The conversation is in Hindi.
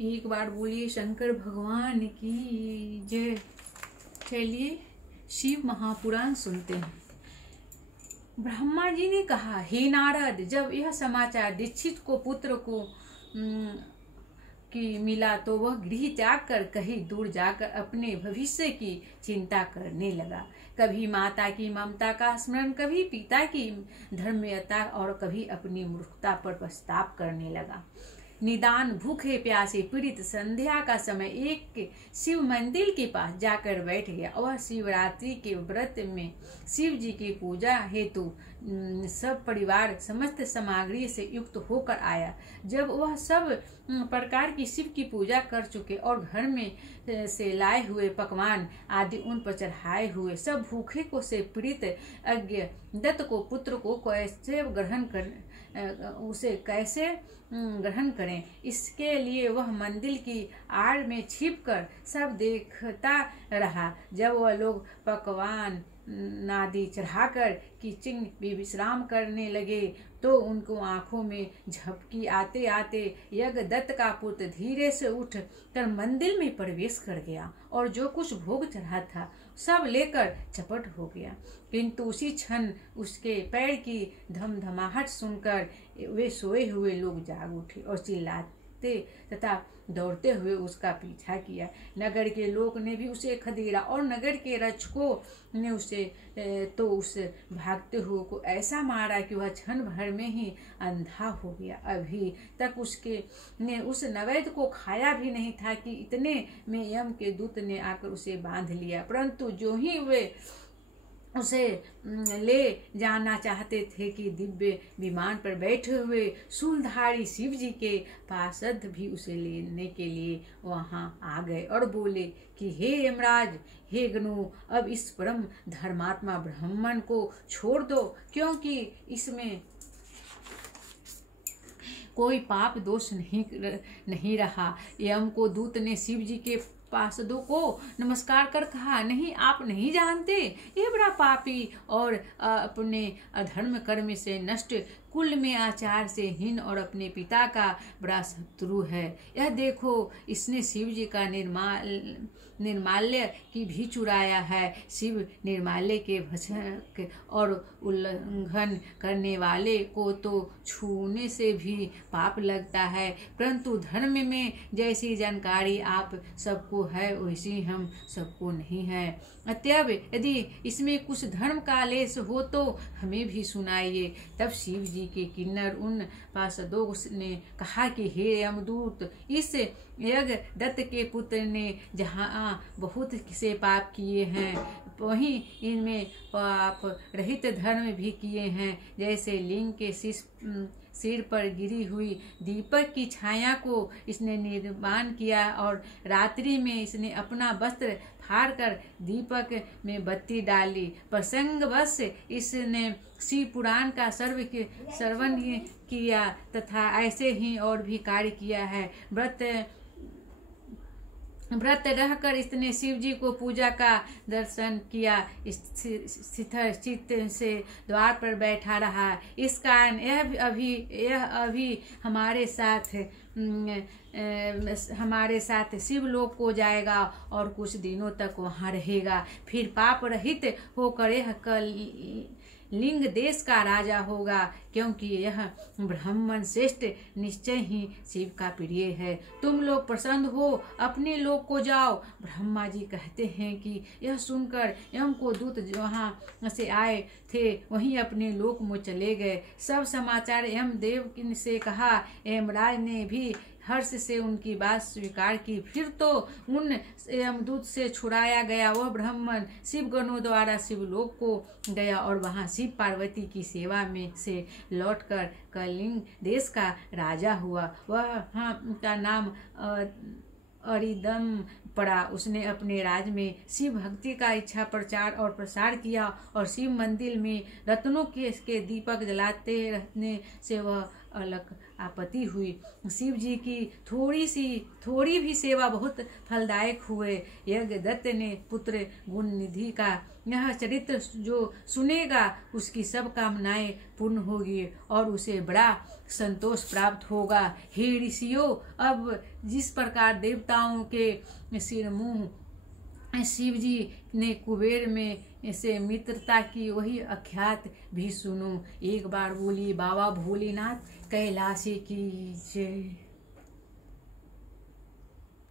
एक बार बोलिए शंकर भगवान की जय। चलिए शिव महापुराण सुनते हैं। ब्रह्मा जी ने कहा, हे नारद, जब यह समाचार दीक्षित को पुत्र को की मिला तो वह गृह त्याग कर कहीं दूर जाकर अपने भविष्य की चिंता करने लगा। कभी माता की ममता का स्मरण, कभी पिता की धर्म्यता और कभी अपनी मूर्खता पर पछतावा करने लगा। निदान भूखे प्यासे पीड़ित संध्या का समय एक शिव मंदिर के पास जाकर बैठ गया। वह शिवरात्रि के व्रत में शिव जी की पूजा हेतु सब परिवार समस्त सामग्री से युक्त होकर आया। जब वह सब प्रकार की शिव की पूजा कर चुके और घर में से लाए हुए पकवान आदि उन पर चढ़ाए हुए सब भूखे को से पीड़ित अज्ञ दत्त को पुत्र को कैसे ग्रहण करें, इसके लिए वह मंदिर की आड़ में छिप कर सब देखता रहा। जब वह लोग पकवान नादी चढ़ाकर किचिंग भी विश्राम करने लगे तो उनको आंखों में झपकी आते आते यज्ञ दत्त का पुत्र धीरे से उठ कर मंदिर में प्रवेश कर गया और जो कुछ भोग चढ़ा था सब लेकर चपट हो गया। किंतु उसी क्षण उसके पैर की धमधमाहट सुनकर वे सोए हुए लोग जाग उठे और चिल्लाते तथा दौड़ते हुए उसका पीछा किया। नगर के लोग ने भी उसे खदेड़ा और नगर के रक्षकों ने उसे भागते हुए को ऐसा मारा कि वह क्षण भर में ही अंधा हो गया। अभी तक उसके ने उस नवैद को खाया भी नहीं था कि इतने में यम के दूत ने आकर उसे बांध लिया। परंतु जो ही वे उसे ले जाना चाहते थे कि दिव्य विमान पर बैठे हुए शूलधारी शिव जी के पार्षद भी उसे लेने के लिए वहां आ गए और बोले कि हे यमराज, हे गनु, अब इस परम धर्मात्मा ब्राह्मण को छोड़ दो, क्योंकि इसमें कोई पाप दोष नहीं रहा। यम को दूत ने शिव जी के पार्षदों को नमस्कार कर कहा, नहीं, आप नहीं जानते, ये बड़ा पापी और अपने अधर्म कर्म से नष्ट, कुल में आचार से हीन और अपने पिता का बड़ा शत्रु है। यह देखो, इसने शिव जी का निर्माल्य की भी चुराया है। शिव निर्माल्य के भक्षक और उल्लंघन करने वाले को तो छूने से भी पाप लगता है, परंतु धर्म में जैसी जानकारी आप सबको है वैसी हम सबको नहीं है। अतएव यदि इसमें कुछ धर्म का लेश हो तो हमें भी सुनाइए। तब शिव जी के किन्नर उन पार्षदों ने कहा कि हे यमदूत, इस यज्ञ दत्त के पुत्र ने जहाँ बहुत से पाप किए हैं वहीं इनमें पाप रहित धर्म भी किए हैं। जैसे लिंग के सिर पर गिरी हुई दीपक की छाया को इसने निर्माण किया और रात्रि में इसने अपना वस्त्र फाड़कर दीपक में बत्ती डाली। प्रसंगवश इसने शिव पुराण का श्रवण किया तथा ऐसे ही और भी कार्य किया है। व्रत रहकर इसने शिव जी को पूजा का दर्शन किया, स्थिर चित्त से द्वार पर बैठा रहा। इस कारण यह अभी हमारे साथ शिवलोक को जाएगा और कुछ दिनों तक वहाँ रहेगा। फिर पाप रहित होकर यह लिंग देश का राजा होगा, क्योंकि यह ब्राह्मण श्रेष्ठ निश्चय ही शिव का प्रिय है। तुम लोग प्रसन्न हो, अपने लोक को जाओ। ब्रह्मा जी कहते हैं कि यह सुनकर यम को दूत वहां से आए थे वहीं अपने लोक में चले गए। सब समाचार यम देव से कहा। यमराज ने भी हर्ष से उनकी बात स्वीकार की। फिर तो उन यमदूत से छुड़ाया गया वह ब्राह्मण शिवगणों द्वारा शिवलोक को गया और वहां शिव पार्वती की सेवा में से लौटकर कलिंग देश का राजा हुआ। वह का नाम अरिदम पड़ा। उसने अपने राज में शिव भक्ति का इच्छा प्रचार और प्रसार किया और शिव मंदिर में रत्नों के दीपक जलाते रहने से वह अलग आपत्ति हुई। शिव जी की थोड़ी भी सेवा बहुत फलदायक हुए। यज्ञदत्त ने पुत्र गुण निधि का यह चरित्र जो सुनेगा उसकी सब कामनाएं पूर्ण होगी और उसे बड़ा संतोष प्राप्त होगा। हे ऋषियों, अब जिस प्रकार देवताओं के सिर मुंह शिव जी ने कुबेर में से मित्रता की वही आख्यात भी सुनो। एक बार बोली बाबा भोलेनाथ कैलाशी की जय।